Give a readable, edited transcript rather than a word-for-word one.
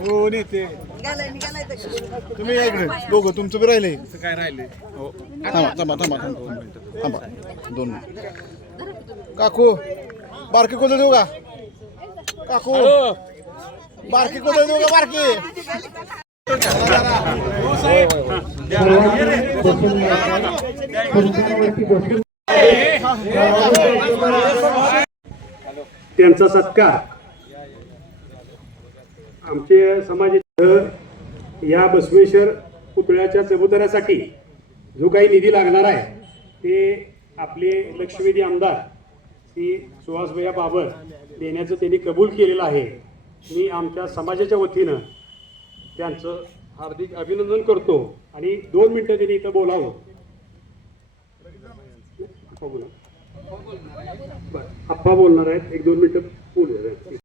हो नेते तुम्ही या इकडे दोघं तुमचं बी राहिले काय राहिले हो थांबा थांबा थांबा थांबा थांबा 2 मिनिट काकू बारकी कोदळ देऊ का काकू बारकी कोदळ देऊ का बारकी त्यांचा सत्कार आमचे समाजात या बसवेश्वर पुतळ्याच्या चबुतऱ्यासाठी जो काही निधी लागणार आहे ते आपले लक्षवेधी आमदार श्री सुहासभैया बाबर देण्याचं त्यांनी कबूल केलेलं आहे. मी आमच्या समाजाच्या वतीनं त्यांचं हार्दिक अभिनंदन करतो आणि 2 मिनिटं त्यांनी इथं बोलावं. बरं, आप्पा बोलणार आहेत, 1-2 मिनिटं बोलूया.